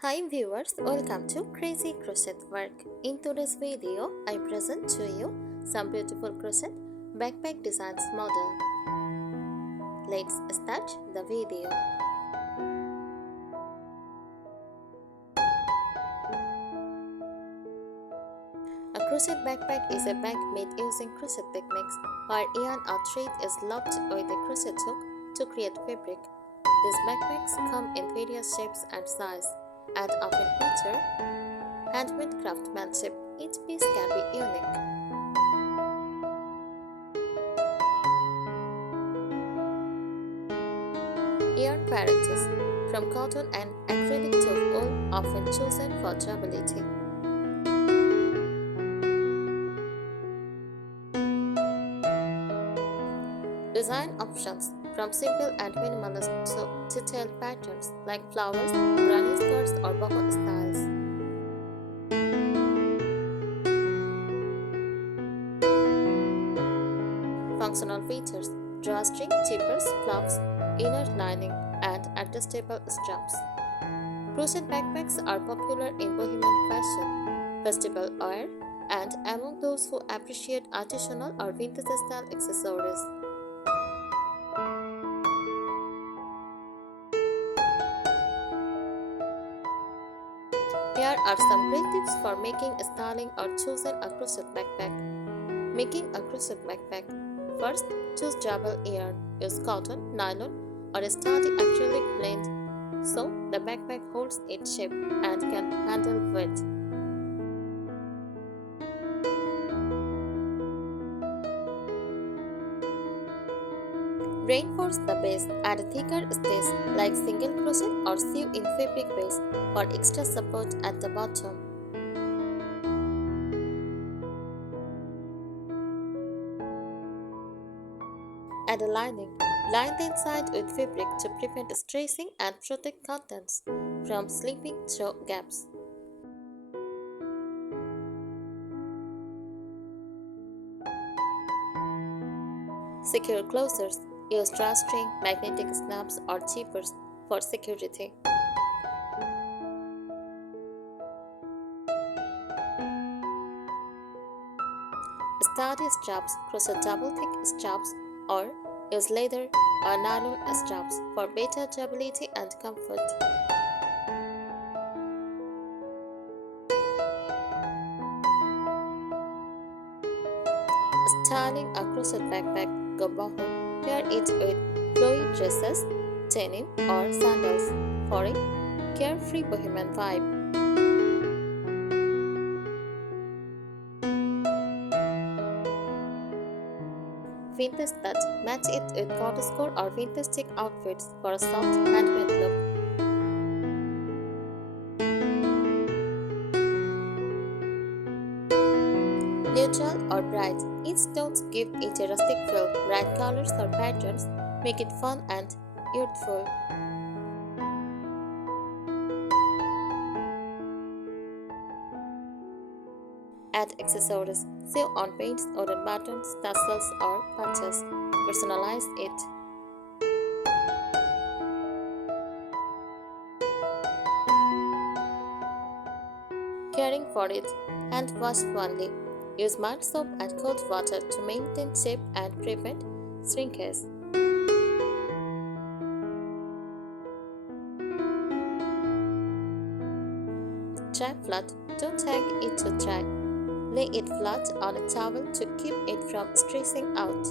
Hi viewers, welcome to Crazy Crochet Work. In today's video, I present to you some beautiful crochet backpack designs model. Let's start the video. A crochet backpack is a bag made using crochet techniques where yarn or thread is locked with a crochet hook to create fabric. These backpacks come in various shapes and sizes and often feature handmade craftsmanship. Each piece can be unique. Yarn varieties from cotton and acrylic to wool, often chosen for durability. Design options from simple and minimalist to detailed patterns like flowers, granny skirts, or boho styles. Functional features: drawstring, zippers, fluffs, inner lining, and adjustable straps. Crochet backpacks are popular in bohemian fashion, festival wear, and among those who appreciate artisanal or vintage-style accessories. Here are some great tips for making, styling, or choosing a crochet backpack. Making a crochet backpack. First, choose double yarn. Use cotton, nylon, or a sturdy acrylic blend so the backpack holds its shape and can handle weight. Reinforce the base. Add a thicker stitch like single crochet or sew in fabric base for extra support at the bottom. Add a lining. Line the inside with fabric to prevent stretching and protect contents from slipping through gaps. Secure closures. Use drawstring, magnetic snaps, or zippers for security. Sturdy straps. Crochet double thick straps or use leather or nylon straps for better durability and comfort. Styling a crochet backpack, go boho. Pair it with flowy dresses, denim, or sandals for a carefree bohemian vibe. Vintage touch. Match it with cottagecore or vintage chic outfits for a soft handmade look. Neutral or bright. Each tones give it a rustic feel. Bright colors or patterns make it fun and youthful. Add accessories. Sew on paints, wooden buttons, tassels, or patches. Personalize it. Caring for it. Hand wash only. Use mild soap and cold water to maintain shape and prevent shrinkage. Dry flat. Don't hang it to dry. Lay it flat on a towel to keep it from stretching out.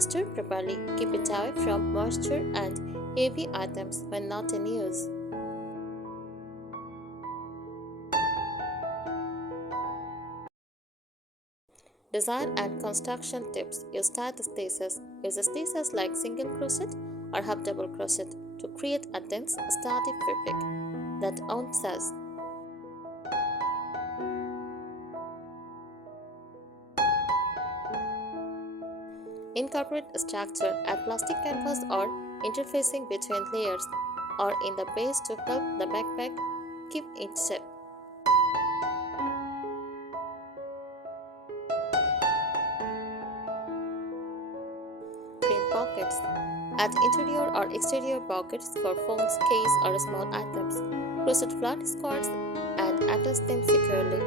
Stir properly. Keep it away from moisture and heavy items when not in use. Design and construction tips. Use tight stitches. Use stitches like single crochet or half double crochet to create a dense, sturdy fabric that won't sag. Incorporate structure. Add plastic canvas or interfacing between layers or in the base to help the backpack keep its shape. pockets. Add interior or exterior pockets for phones, case, or small items. Crochet flat squares and attach them securely.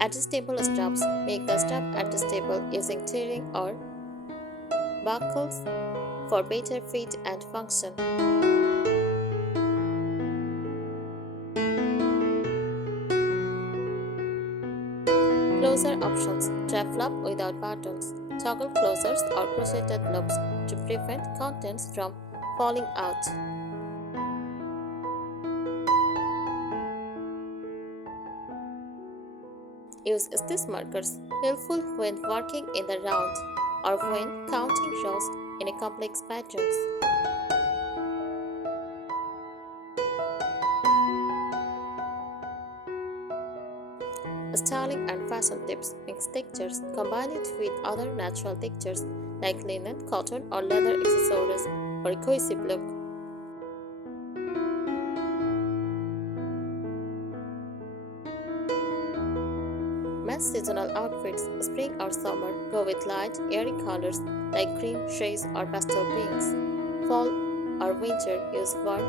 Adjustable straps. Make the strap adjustable using tearing or buckles for better fit and function. Closer options. Strap flap without buttons. Toggle closers or crocheted loops to prevent contents from falling out. Use stitch markers, helpful when working in the round or when counting rows in a complex patterns. Styling and fashion tips. Mix textures, combine it with other natural textures like linen, cotton, or leather accessories for a cohesive look. Match seasonal outfits. Spring or summer, go with light, airy colors like cream, shades, or pastel pinks. Fall or winter, use warm,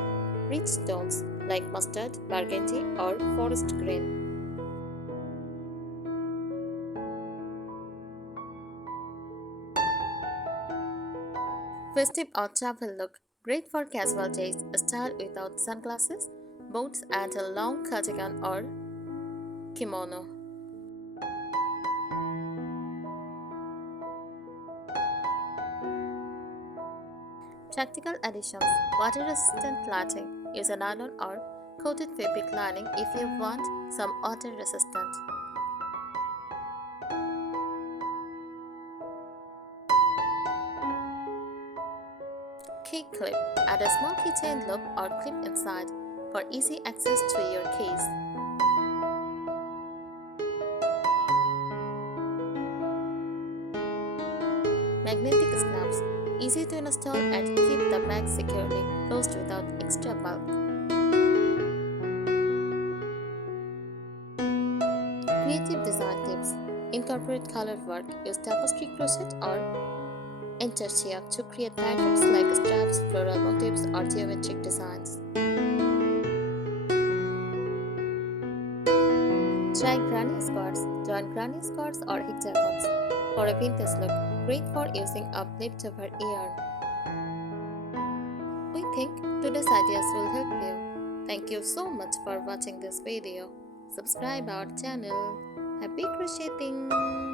rich tones like mustard, burgundy, or forest green. Festive or travel look. Great for casual days. Style without sunglasses, boots, and a long cardigan or kimono. Practical additions. Water-resistant lining. Use a nylon or coated fabric lining if you want some water resistant. Key clip. Add a small keychain loop or clip inside for easy access to your keys. Magnetic snaps. Easy to install and keep the bag securely closed without extra bulk. Creative design tips. Incorporate colored work. Use tapestry crochet or intarsia to create patterns like straps, floral motifs, or geometric designs. Try granny squares. Join granny squares or hexagons for a vintage look. Great for using up leftover yarn. We think today's ideas will help you. Thank you so much for watching this video. Subscribe our channel. Happy crocheting!